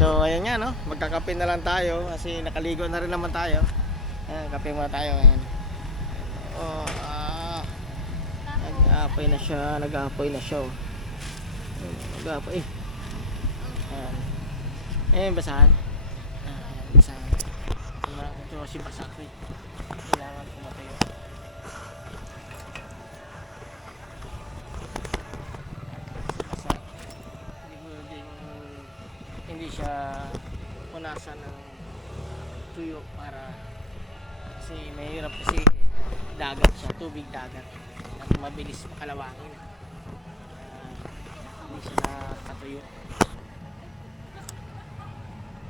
So ayan nga no, magkakape na lang tayo kasi nakaligo na rin naman tayo. Ayan, kape muna tayo. Ayan. Oh, nag-aapoy na siya, nag-aapoy na siya. Nag-aapoy. Ayan. Ayan, basahan. Ayan, basahan. Ito kasi basak eh. Kailangan kumatayo. Basak. Hindi siya punasan ng tuyo para kasi mahirap kasi dagat siya, tubig dagat at mabilis makalawangin. Hindi siya nakatuyo.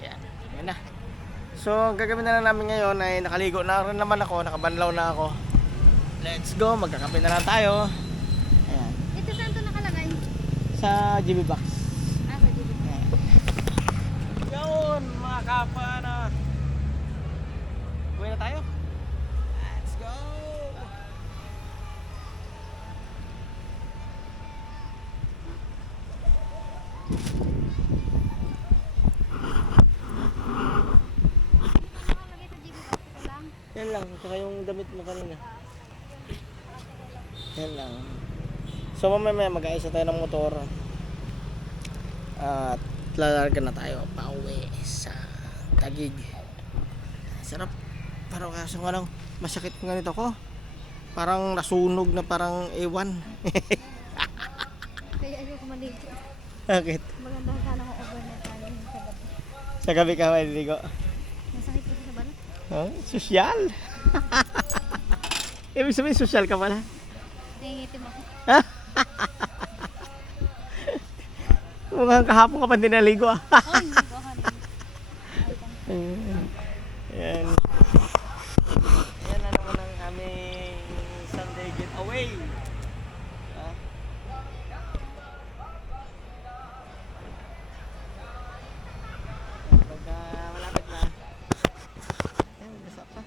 Yan, yan na. So ang gagawin na lang namin ngayon ay nakaligo na rin naman ako, nakabanlaw na ako. Let's go, magkakape na lang tayo. Ayan. Ito saan ito nakalagay? Sa GB Box. Sa GB Box. Yun, mga kapa na. Uwi na tayo. Let's go. Nakalagay sa GB Box ito lang. Yan lang, saka yung damit mo kanina. Yan lang. So mamaya mag-aisa tayo ng motor. At lalarga na tayo pauwi sa Taguig. Sarap. Parang kaso nga lang, masakit ng ganito ko. Parang nasunog na parang ewan. Kaya ayoko maligo. Bakit? Maganda sana kung overnight tayo sa gabi. Sa gabi ka maliligo. Masakit kasi sa balat. Huh? Sosyal. Ibig sabihin sosyal ka pala. Nangingitim ako. Mukhang kahapon ka pa din naligo ah. Oh, hindi ko ako Ayan. Ayan. Ayan na naman ang aming Sunday getaway. Ah. Pagka malapit na. Ayan, basa pa.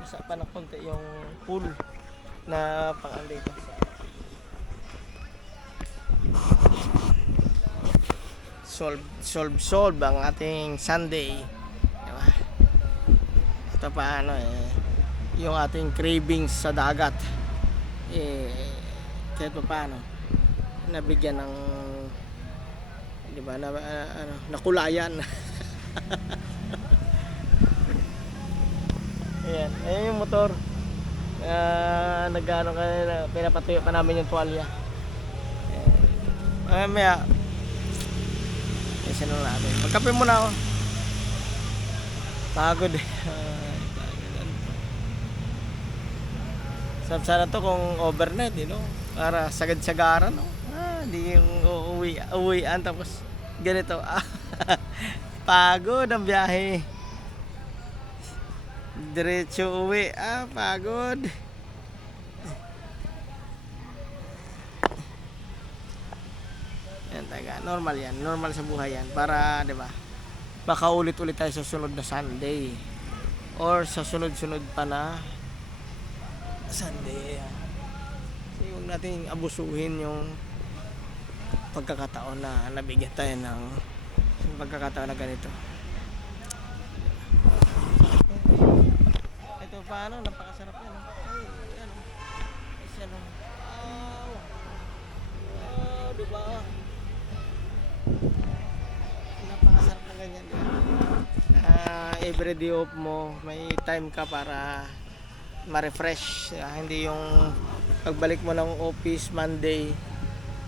Basa pa ng konti yung pool na pang-alay ko. Solve ang ating Sunday, diba? Ito paano yung ating cravings sa dagat kahit pa paano nabigyan ng diba nakulayan. Ayan yung motor nagano kanina, pinapatuyo pa namin yung tuwalya. Mamaya isa na natin. Magkape muna ako. Pagod eh. Sarap sana to kung overnight, you know? Para sagad-sagaran, no? Hindi yung uwian tapos ganito. Pagod ang biyahe. Diretso uwi. Pagod. Yan taga, normal yan. Normal sa buhay yan. Para, di ba? Baka ulit-ulit tayo sa sunod na Sunday. Or sa sunod-sunod pa na Sunday. So, huwag natin abusuhin yung pagkakataon na nabigyan tayo ng pagkakataon na ganito. Ito paano, napakasarap yan. Ay, yan. Isa lang. Diba? Napakasarap na ganyan. Every day off mo, may time ka para ma-refresh. Hindi yung pagbalik mo ng office Monday,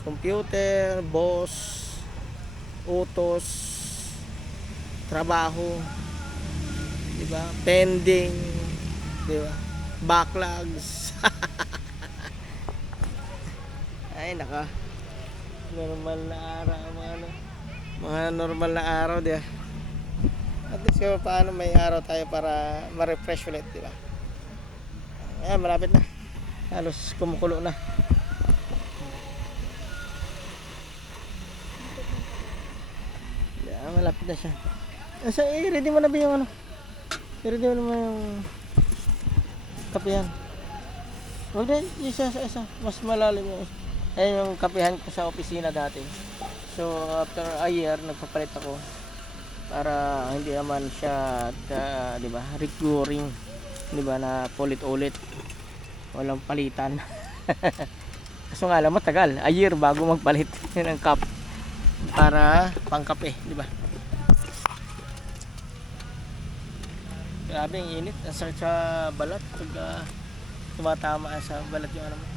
computer, boss, utos, trabaho, diba? Pending, diba? Backlogs. Ay naka, normal na araw, mga normal na araw, diba? At least kung paano may araw tayo para ma-refresh ulit, diba? Ayan, malapit na. Halos kumukulo na. Ayan, malapit na siya. So, ready mo na ba yung ano? I-ready mo naman yung kape yan. Huwag na, isa. Mas malalim yung isa. Ayan yung kapihan ko sa opisina dati. So after a year nagpapalit ako para hindi naman siya 'di ba, recurring, 'di ba, na ulit-ulit. Walang palitan. Kaso nga lang matagal, a year bago magpalit ng cup para pangkape, 'di ba? Grabe ang init, ang sakit sa balat pag tumatama sa balat yung ano mo.